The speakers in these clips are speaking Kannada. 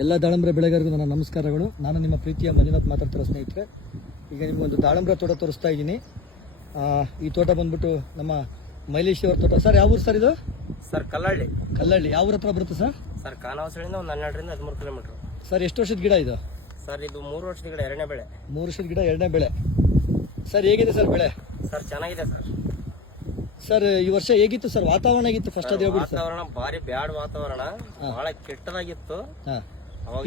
ಎಲ್ಲ ದಾಳಂಬ್ರೆ ಬೆಳೆಗಾರರಿಗೂ ನನ್ನ ನಮಸ್ಕಾರಗಳು. ನಾನು ನಿಮ್ಮ ಪ್ರೀತಿಯ ಮಂಜುನಾಥ್ ಮಾತಾಡ್ತಿರೋ ಸ್ನೇಹಿತರೆ. ಈಗ ನಿಮಗೊಂದು ದಾಳಂಬ್ರೆ ತೋಟ ತೋರಿಸ್ತಾ ಇದ್ದೀನಿ. ಈ ತೋಟ ಬಂದ್ಬಿಟ್ಟು ನಮ್ಮ ಮೈಲೇಶಿ ಅವ್ರ ತೋಟ. ಸರ್ ಯಾವ ಊರು ಸರ್ ಇದು? ಸರ್ ಕಲ್ಲಳ್ಳಿ. ಕಲ್ಲಳ್ಳಿ ಯಾವ ಊರ ಹತ್ರ ಬರುತ್ತೆ ಸರ್? ಸರ್ ಖಾನಾವಸಳಿಂದ ಒಂದು 12ರಿಂದ 13 ಕಿಲೋಮೀಟರ್. ಸರ್ ಎಷ್ಟು ವರ್ಷದ ಗಿಡ ಇದು? ಸರ್ ಇದು 3 ವರ್ಷದ ಗಿಡ, ಎರಡನೇ ಬೆಳೆ. 3 ವರ್ಷದ ಗಿಡ, ಎರಡನೇ ಬೆಳೆ. ಸರ್ ಹೇಗಿದೆ ಸರ್ ಬೆಳೆ? ಸರ್ ಚೆನ್ನಾಗಿದೆ ಸರ್. ಸರ್ ಈ ವರ್ಷ ಹೇಗಿತ್ತು ಸರ್? ವಾತಾವರಣ ಹೇಗಿತ್ತು ಫಸ್ಟ್ ಅದು ಹೇಳ್ಬಿಡಿ ಸರ್. ವಾತಾವರಣ ಭಾರಿ ಬ್ಯಾಡ್ ವಾತಾವರಣ, ಬಹಳ ಕೆಟ್ಟದಾಗಿತ್ತು.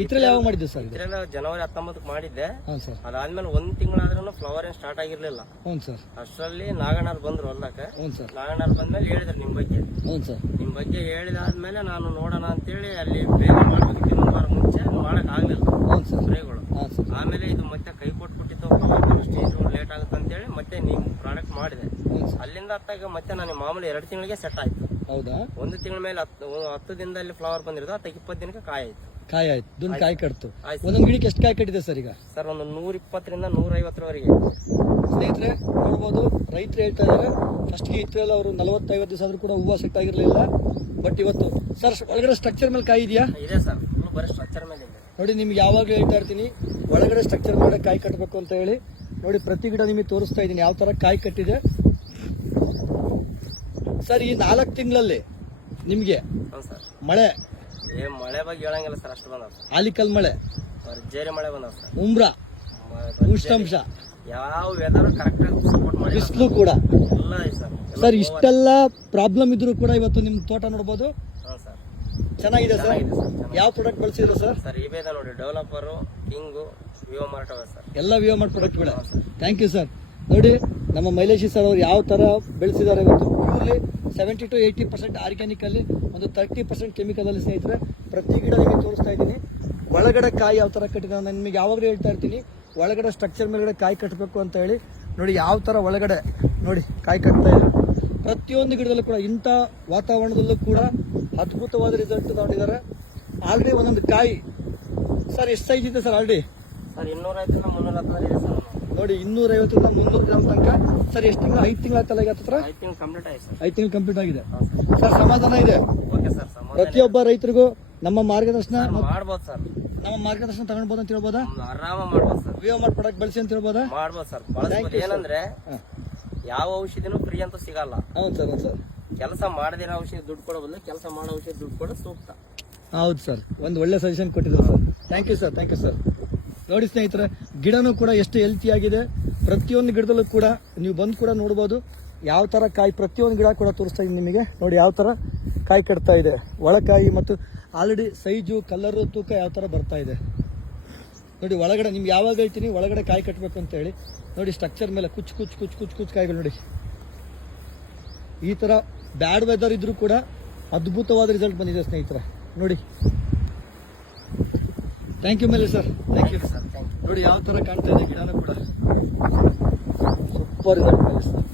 ಇದ್ರಲ್ಲಿ ಯಾವಾಗ ಮಾಡಿದ್ದು ಸರ್? ಇದ್ರೆಲ್ಲ ಜನವರಿ 19ಕ್ಕೆ ಮಾಡಿದ್ದೆ. ಹಾಂ ಸರ್. ಅದಾದ್ಮೇಲೆ 1 ತಿಂಗಳಾದ್ರೂ ಫ್ಲವರ್ ಏನ್ ಸ್ಟಾರ್ಟ್ ಆಗಿರ್ಲಿಲ್ಲ. ಹ್ಞೂ ಸರ್. ಅಷ್ಟರಲ್ಲಿ ನಾಗಣ್ಣವ್ರು ಬಂದ್ರು ಹೊಲಕ್ಕೆ. ಹ್ಞೂ ಸರ್. ನಾಗಣ್ಣವ್ರು ಬಂದ್ಮೇಲೆ ಹೇಳಿದ್ರು ನಿಮ್ ಬಗ್ಗೆ. ಹ್ಞೂ ಸರ್. ನಿಮ್ ಬಗ್ಗೆ ಹೇಳಿದಾದ್ಮೇಲೆ ನಾನು ನೋಡೋಣ ಅಂತೇಳಿ ಅಲ್ಲಿ ಬೇಗ ಮಾಡ್ಬೇಕಿತ್ತು. ಇನ್ನೊಂದು ವಾರ ಮುಂಚೆ ಮಾಡಕ್ ಆಗ್ಲಿಲ್ಲ. ಹ್ಞೂ ಸರ್. ಸ್ಪ್ರೇಗಳು. ಹಾಂ ಸರ್. ಆಮೇಲೆ ಇದು ಮತ್ತೆ ಕೈ ಕೊಟ್ಬಿಟ್ಟಿತ್ತು, ಫ್ಲವರ್ ಸ್ಟೇಜ್ ಲೇಟ್ ಆಗುತ್ತೆ ಅಂತೇಳಿ ಮತ್ತೆ ನೀವು ಪ್ರಾಡಕ್ಟ್ ಮಾಡಿದೆ. ಅಲ್ಲಿಂದ ಅತ್ತಾಗ ಮತ್ತೆ ನಾನು ಮಾಮೂಲಿ 2 ತಿಂಗಳಿಗೆ ಸೆಟ್ ಆಯ್ತು. ಹೌದಾ? 1 ತಿಂಗಳ ಮೇಲೆ 10 ದಿನದಲ್ಲಿ ಫ್ಲವರ್ ಬಂದಿರೋದು, ಅತ್ತಾಗ 20 ದಿನಕ್ಕೆ ಕಾಯಿ ಆಯ್ತು. ಕಾಯಿ ಆಯ್ತು, ದುಂಡು ಕಾಯಿ ಕಟ್ತು. ಒಂದೊಂದು ಗಿಡಕ್ಕೆ ಎಷ್ಟು ಕಾಯಿ ಕಟ್ಟಿದೆ ಸರ್ ಈಗ? ಸರ್ ಒಂದು 120ರಿಂದ 150ರವರೆಗೆ. ಸ್ನೇಹಿತರೆ ನೋಡ್ಬೋದು, ರೈತರು ಹೇಳ್ತಾ ಇದ್ದಾರೆ ಫಸ್ಟ್ಗೆ ಇತ್ತು ಎಲ್ಲ ಅವರು 40-50 ದಿವಸ ಆದ್ರೂ ಕೂಡ ಹೂವು ಸೆಟ್ ಆಗಿರಲಿಲ್ಲ. ಬಟ್ ಇವತ್ತು ಸರ್ ಒಳಗಡೆ ಸ್ಟ್ರಕ್ಚರ್ ಮೇಲೆ ಕಾಯಿ ಇದೆಯಾ? ಇದೆ ಸರ್, ಬರೀ ಸ್ಟ್ರಕ್ಚರ್ ಮೇಲೆ ಇದೆ. ನೋಡಿ, ನಿಮ್ಗೆ ಯಾವಾಗಲೂ ಹೇಳ್ತಾ ಇರ್ತೀನಿ ಒಳಗಡೆ ಸ್ಟ್ರಕ್ಚರ್ ಮೇಲೆ ಕಾಯಿ ಕಟ್ಟಬೇಕು ಅಂತ ಹೇಳಿ. ನೋಡಿ, ಪ್ರತಿ ಗಿಡ ನಿಮಗೆ ತೋರಿಸ್ತಾ ಇದ್ದೀನಿ ಯಾವ ತರ ಕಾಯಿ ಕಟ್ಟಿದೆ. ಸರ್ ಈ 4 ತಿಂಗಳಲ್ಲಿ ನಿಮ್ಗೆ ಮಳೆ ಮಳೆ ಬಗ್ಗೆ ಹೇಳಂಗಿಲ್ಲ ಸರ್, ಅಷ್ಟು ಬಂದ. ಆಲಿಕಲ್ ಮಳೆ, ಭರ್ಜರಿ ಮಳೆ ಬಂದ ಸರ್. ಉಮ್ರಾ, ಉಷ್ಣಾಂಶ, ಯಾವ ವೆದರ್ ಕರೆಕ್ಟ್ ಆಗಿ ಸಪೋರ್ಟ್ ಮಾಡಿ, ಬಿಸಿಲು ಕೂಡ ಎಲ್ಲ ಸರ್. ಸರ್ ಇಷ್ಟೆಲ್ಲ ಪ್ರಾಬ್ಲಮ್ ಇದ್ರು ಕೂಡ ಇವತ್ತು ನಿಮ್ ತೋಟ ನೋಡ್ಬೋದು ಸರ್ ಚೆನ್ನಾಗಿದೆ ಸರ್. ಯಾವ ಪ್ರಾಡಕ್ಟ್ ಬಳಸಿದ್ರು ಸರ್? ಸರ್ ಇವೇದ ನೋಡಿ, developer, king, Vivo Mart sir. ಎಲ್ಲ ವಿವೋ ಮಾರ್ಟ್ ಪ್ರಾಡಕ್ಟ್ಗಳೇ. Thank you sir. ನೋಡಿ, ನಮ್ಮ ಮೈಲೇಶಿ ಸರ್ ಅವರು ಯಾವ ತರ ಬೆಳೆಸಿದ್ದಾರೆ ಇವತ್ತು. ಪ್ಯೂರ್ಲಿ 70 to 80% ಆರ್ಗ್ಯಾನಿಕ್ ಅಲ್ಲಿ, ಒಂದು 30% ಕೆಮಿಕಲ್ ಅಲ್ಲಿ. ಸ್ನೇಹಿತರೆ ಪ್ರತಿ ಗಿಡ ನಿಮಗೆ ತೋರಿಸ್ತಾ ಇದ್ದೀನಿ. ಒಳಗಡೆ ಕಾಯಿ ಯಾವ ತರ ಕಟ್ಟಿದೆ ನಾನು ನಿಮಗೆ ಯಾವಾಗಲೂ ಹೇಳ್ತಾ ಇರ್ತೀನಿ, ಒಳಗಡೆ ಸ್ಟ್ರಕ್ಚರ್ ಮೇಲ್ಗಡೆ ಕಾಯಿ ಕಟ್ಟಬೇಕು ಅಂತ ಹೇಳಿ. ನೋಡಿ ಯಾವ ತರ ಒಳಗಡೆ ನೋಡಿ ಕಾಯಿ ಕಟ್ತಾ ಇದೆ. ಪ್ರತಿಯೊಂದು ಗಿಡದಲ್ಲೂ ಕೂಡ ಇಂಥ ವಾತಾವರಣದಲ್ಲೂ ಕೂಡ ಅದ್ಭುತವಾದ ರಿಸಲ್ಟ್ ತಗೊಂಡಿದ್ದಾರೆ. ಆಲ್ರೆಡಿ ಒಂದೊಂದು ಕಾಯಿ ಸರ್ ಎಷ್ಟು ಸೈಜ್ ಇದೆ ಸರ್ ಆಲ್ರೆಡಿ? ಸರ್ 250ರಿಂದ 310 ಇದೆ ಸರ್. ನೋಡಿ 250ರಿಂದ 300 ಗ್ರಾಮ್ ತನಕ. ಸರ್ ಎಷ್ಟು ತಿಂಗಳು? 5 ತಿಂಗಳು ಆಯ್ತಲ್ಲ ಈಗ ಹತ್ರ? 5 ತಿಂಗಳು ಕಂಪ್ಲೀಟ್ ಆಯ್ತು ಸರ್. 5 ತಿಂಗಳು ಕಂಪ್ಲೀಟ್ ಆಗಿದೆ ಸರ್. ಸಮಾಧಾನ ಇದೆ. Okay sir. ಪ್ರತಿಯೊಬ್ಬ ರೈತರಿಗೂ ನಮ್ಮ ಮಾರ್ಗದರ್ಶನ ಮಾಡ್ಬೋದು ಸರ್. ನಮ್ಮ ಮಾರ್ಗದರ್ಶನ ತಗೊಳ್ಬೋದು ಅಂತ ಹೇಳ್ಬೋದಾ? ಆರಾಮ ಮಾಡ್ಬೋದು ಸರ್. ವಿವೋ ಮಾರ್ಟ್ ಪ್ರಾಡಕ್ಟ್ ಬಳಸಿ ಅಂತ ಹೇಳ್ಬೋದಾ? ಮಾಡ್ಬೋದು ಸರ್. ಬಳಸ್ಬೋದು. ಏನಂದ್ರೆ ಯಾವ ಔಷಧಿನೂ ಫ್ರೀ ಅಂತ ಸಿಗಲ್ಲ. ಹೌದು ಸರ್. ಹೌದು ಸರ್. ಕೆಲಸ ಮಾಡದಿರೋ ಔಷಧಿ ದುಡ್ಡು ಕೊಡೋ ಬದಲು ಕೆಲಸ ಮಾಡೋ ಔಷಧಿ ದುಡ್ಡು ಕೊಡೋ ಸೂಕ್ತ. ಹೌದು ಸರ್, ಒಂದು ಒಳ್ಳೆ ಸಜೆಷನ್ ಕೊಟ್ಟಿದ್ರು sir. Thank you sir. Thank you sir. ನೋಡಿ ಸ್ನೇಹಿತರೆ, ಗಿಡನೂ ಕೂಡ ಎಷ್ಟು ಹೆಲ್ತಿ ಆಗಿದೆ. ಪ್ರತಿಯೊಂದು ಗಿಡದಲ್ಲೂ ಕೂಡ ನೀವು ಬಂದು ಕೂಡ ನೋಡ್ಬೋದು ಯಾವ ತರ ಕಾಯಿ. ಪ್ರತಿಯೊಂದು ಗಿಡ ಕೂಡ ತೋರಿಸ್ತಾ ಇದ್ದೀನಿ ನಿಮಗೆ. ನೋಡಿ ಯಾವ ತರ ಕಾಯಿ ಕಟ್ತಾ ಇದೆ, ಒಳಕಾಯಿ ಮತ್ತು ಆಲ್ರೆಡಿ ಸೈಜು, ಕಲರು, ತೂಕ ಯಾವ ತರ ಬರ್ತಾ ಇದೆ. ನೋಡಿ ಒಳಗಡೆ ನಿಮ್ಗೆ ಯಾವಾಗ ಹೇಳ್ತೀನಿ ಒಳಗಡೆ ಕಾಯಿ ಕಟ್ಟಬೇಕು ಅಂತ ಹೇಳಿ. ನೋಡಿ ಸ್ಟ್ರಕ್ಚರ್ ಮೇಲೆ ಕುಚ್ ಕುಚ್ ಕುಚ್ ಕುಚ್ ಕುಚ್ ಕಾಯಿಗಳು. ನೋಡಿ ಈ ತರ ಬ್ಯಾಡ್ ವೆದರ್ ಇದ್ರೂ ಕೂಡ ಅದ್ಭುತವಾದ ರಿಸಲ್ಟ್ ಬಂದಿದೆ ಸ್ನೇಹಿತರೆ. ನೋಡಿ, ಥ್ಯಾಂಕ್ ಯು ಮೇಲೆ ಸರ್. Thank you sir. ನೋಡಿ ಯಾವ ತರ ಕಾಣ್ತಾ ಇದೆ ಗಿಡನೂ ಕೂಡ. ಸೂಪರ್ ರಿಸಲ್ಟ್ ಮೇಲೆ ಸರ್.